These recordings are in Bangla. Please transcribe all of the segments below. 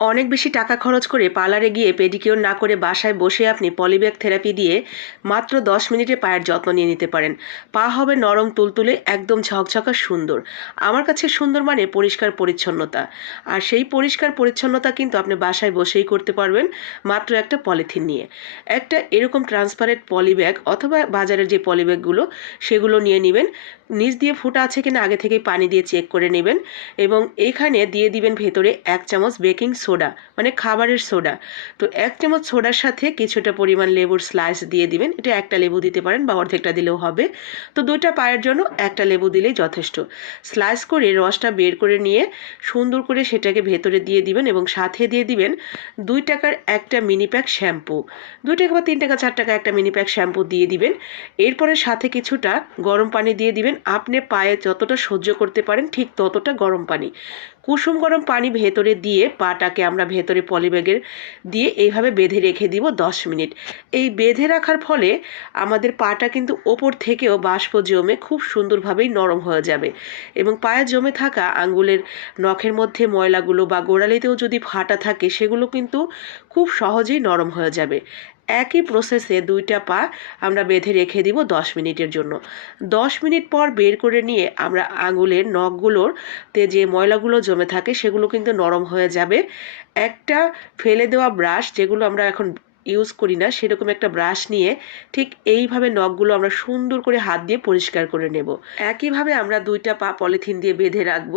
অনেক বেশি টাকা খরচ করে পার্লারে গিয়ে পেডিকিওর না করে বাসায় বসে আপনি পলিব্যাগ থেরাপি দিয়ে মাত্র দশ মিনিটে পায়ের যত্ন নিয়ে নিতে পারেন। পা হবে নরম, তুলতুলে, একদম ঝকঝকা সুন্দর। আমার কাছে সুন্দর মানে পরিষ্কার পরিচ্ছন্নতা। আর সেই পরিষ্কার পরিচ্ছন্নতা কিন্তু আপনি বাসায় বসেই করতে পারবেন মাত্র একটা পলিথিন নিয়ে। একটা এরকম ট্রান্সপারেন্ট পলিব্যাগ অথবা বাজারের যে পলিব্যাগগুলো, সেগুলো নিয়ে নেবেন। নিচ দিয়ে ফুটা আছে কিনা আগে থেকেই পানি দিয়ে চেক করে নেবেন এবং এখানে দিয়ে দিবেন ভেতরে এক চামচ বেকিং সোডা মানে খাবারের সোডা। তো এক চামচ সোডার সাথে কিছুটা পরিমাণ লেবুর স্লাইস দিয়ে দিবেন। এটা একটা লেবু দিতে পারেন বা অর্ধেকটা দিলেও হবে। তো দুইটা পায়ের জন্য একটা লেবু দিলেই যথেষ্ট। স্লাইস করে রসটা বের করে নিয়ে সুন্দর করে সেটাকে ভেতরে দিয়ে দিবেন এবং সাথে দিয়ে দিবেন দুই টাকার একটা মিনি প্যাক শ্যাম্পু দুই টাকা বা তিন টাকা, চার টাকা একটা মিনি প্যাক শ্যাম্পু দিয়ে দিবেন। এরপরে সাথে কিছুটা গরম পানি দিয়ে দিবেন। আপনি পায়ে যতটা সহ্য করতে পারেন ঠিক ততটা গরম পানি। কুসুম গরম পানি ভেতরে দিয়ে পাটাকে আমরা ভেতরে পলিব্যাগের দিয়ে এইভাবে বেঁধে রেখে দিব দশ মিনিট। এই বেঁধে রাখার ফলে আমাদের পাটা কিন্তু ওপর থেকেও বাষ্প জমে খুব সুন্দরভাবেই নরম হয়ে যাবে এবং পায়ে জমে থাকা আঙ্গুলের নখের মধ্যে ময়লাগুলো বা গোড়ালিতেও যদি ফাটা থাকে সেগুলো কিন্তু খুব সহজেই নরম হয়ে যাবে। একই প্রসেসে দুইটা পা আমরা বেঁধে রেখে দিব দশ মিনিটের জন্য। দশ মিনিট পর বের করে নিয়ে আমরা আঙুলের নখগুলোর তে যে ময়লাগুলো জমে থাকে সেগুলো কিন্তু নরম হয়ে যাবে। একটা ফেলে দেওয়া ব্রাশ যেগুলো আমরা এখন ইউজ করি না, সেরকম একটা ব্রাশ নিয়ে ঠিক এইভাবে নখগুলো আমরা সুন্দর করে হাত দিয়ে পরিষ্কার করে নেব। একইভাবে আমরা দুইটা পা পলিথিন দিয়ে বেঁধে রাখব।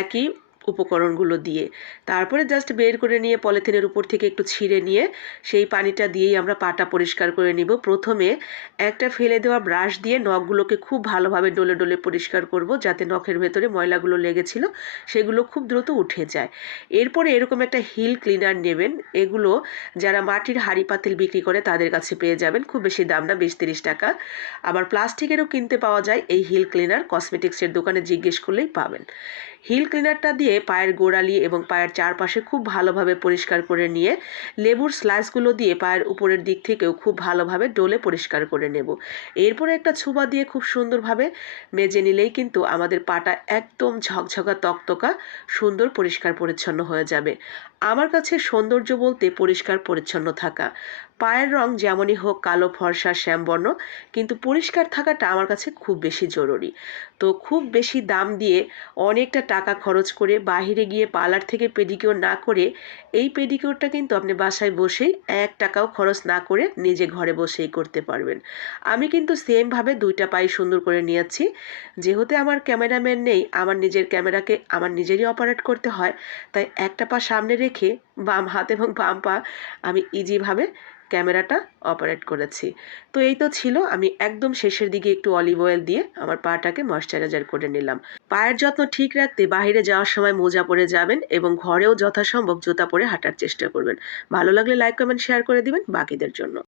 একই উপকরণগুলো দিয়ে। তারপরে জাস্ট বের করে নিয়ে পলিথিনের উপর থেকে একটু ছিঁড়ে নিয়ে সেই পানিটা দিয়েই আমরা পাটা পরিষ্কার করে নিব। প্রথমে একটা ফেলে দেওয়া ব্রাশ দিয়ে নখগুলোকে খুব ভালোভাবে ডলে ডলে পরিষ্কার করব যাতে নখের ভেতরে ময়লাগুলো লেগেছিল, সেগুলো খুব দ্রুত উঠে যায়। এরপরে এরকম একটা হিল ক্লিনার নেবেন, এগুলো যারা মাটির হাড়ি পাতিল বিক্রি করে তাদের কাছে পেয়ে যাবেন, খুব বেশি দাম না বিশ তিরিশ টাকা। আবার প্লাস্টিকেরও কিনতে পাওয়া যায় এই হিল ক্লিনার, কসমেটিক্সের দোকানে জিজ্ঞেস করলেই পাবেন। হিল ক্লিনারটা দিয়ে পায়ের গোড়ালি এবং পায়ের চারপাশে খুব ভালোভাবে পরিষ্কার করে নিয়ে লেবুর স্লাইসগুলো দিয়ে পায়ের উপরের দিক থেকেও খুব ভালোভাবে ডোলে পরিষ্কার করে নেব। এরপরে একটা ছুবা দিয়ে খুব সুন্দরভাবে মেজে নিলেই কিন্তু আমাদের পাটা একদম ঝকঝকা, তকতকা, সুন্দর, পরিষ্কার, পরিচ্ছন্ন হয়ে যাবে। আমার কাছে সৌন্দর্য বলতে পরিষ্কার পরিচ্ছন্ন থাকা। পায়ের রং যেমনই হোক, কালো ফর্সা শ্যামবর্ণ, কিন্তু পরিষ্কার থাকাটা আমার কাছে খুব বেশি জরুরি। তো খুব বেশি দাম দিয়ে অনেকটা টাকা খরচ করে বাহিরে গিয়ে পার্লার থেকে পেডিকিওর না করে, এই পেডিকিওরটা কিন্তু আপনি বাসায় বসেই এক টাকাও খরচ না করে নিজে ঘরে বসেই করতে পারবেন। আমি কিন্তু সেমভাবে দুইটা পাই সুন্দর করে নিয়েছি। যেহেতু আমার ক্যামেরাম্যান নেই, আমার নিজের ক্যামেরাকে আমার নিজেরই অপারেট করতে হয়, তাই একটা পা সামনে রেখে বাম হাত এবং বাম পা আমি ইজিভাবে ক্যামেরাটা অপারেট করেছি। তো এই তো ছিল, আমি একদম শেষের দিকে একটু অলিভ অয়েল দিয়ে আমার পাটাকে ময়শ্চারাইজার করে নিলাম। পায়ের যত্ন ঠিক রাখতে বাইরে যাওয়ার সময় মোজা পরে যাবেন এবং ঘরেও যথাসম্ভব জুতা পরে হাঁটার চেষ্টা করবেন। ভালো লাগলে লাইক কমেন্ট শেয়ার করে দিবেন বাকিদের জন্য।